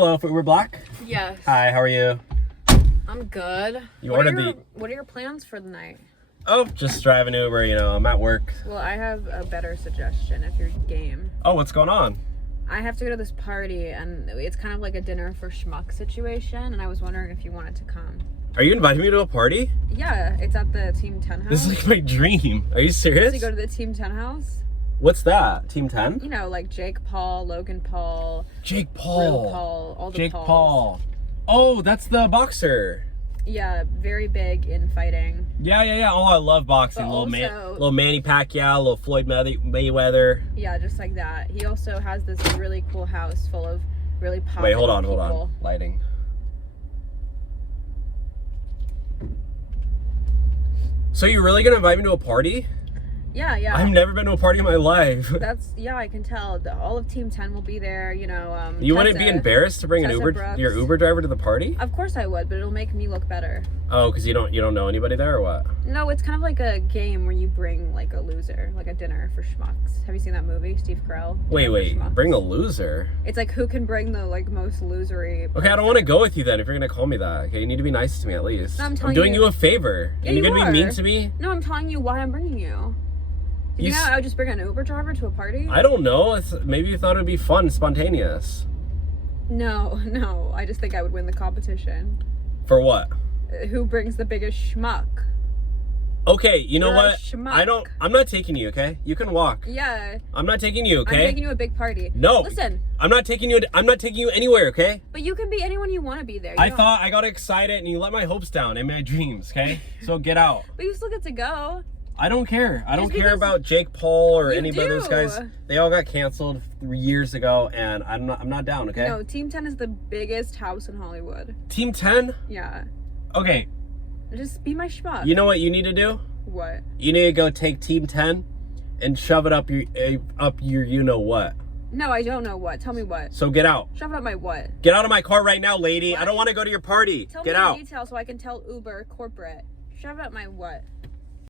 Hello, Uber Black. Yes. Hi, how are you? I'm good. What are your plans for the night? Oh, just driving Uber, I'm at work. Well, I have a better suggestion if you're game. Oh, what's going on? I have to go to this party, and it's kind of like a dinner for schmuck situation, and I was wondering if you wanted to come. Are you inviting me to a party? Yeah, it's at the Team 10 house. This is like my dream. Are you serious? So you go to the Team 10 house? What's that? Team 10? You know, like Jake Paul, Logan Paul. Jake Paul. Drew Paul, all the Jake Pauls. Paul. Oh, that's the boxer. Yeah, very big in fighting. Yeah. Oh, I love boxing. But Little Manny Pacquiao, little Floyd Mayweather. Yeah, just like that. He also has this really cool house full of really popular Wait, hold on. people. Lighting. So you're really gonna invite me to a party? Yeah. I've never been to a party in my life. I can tell. All of Team 10 will be there, You wouldn't be embarrassed to bring Brooks. your Uber driver to the party? Of course I would, but it'll make me look better. Oh, because you don't know anybody there or what? No, it's kind of like a game where you bring like a loser, like a dinner for schmucks. Have you seen that movie, Steve Carell? Wait, bring a loser? It's like who can bring the most losery person. Okay, I don't want to go with you then if you're gonna call me that. Okay, you need to be nice to me at least. No, I'm doing you a favor. Yeah, you're you gonna are. be mean to me? No, I'm telling you why I'm bringing you. You think I would just bring an Uber driver to a party? I don't know. Maybe you thought it would be fun, spontaneous. No. I just think I would win the competition. For what? Who brings the biggest schmuck? Okay, you know You're what? a schmuck. I'm not taking you, okay? You can walk. Yeah. I'm not taking you, okay? I'm taking you to a big party. No. Listen. I'm not taking you anywhere, okay? But you can be anyone you want to be there. I thought I got excited and you let my hopes down and my dreams, okay? So get out. But you still get to go. I don't care. I don't care about Jake Paul or any of those do. guys. They all got canceled 3 years ago, and I'm not down. Okay. No, Team 10 is the biggest house in Hollywood. Team 10? Yeah. Okay. Just be my schmuck. You know what you need to do? What? You need to go take Team 10 and shove it up your you know what. No, I don't know what. Tell me what. So get out. Shove it up my what? Get out of my car right now, lady. What? I don't want to go to your party. Tell get me out. the details so I can tell Uber corporate. Shove it up my what?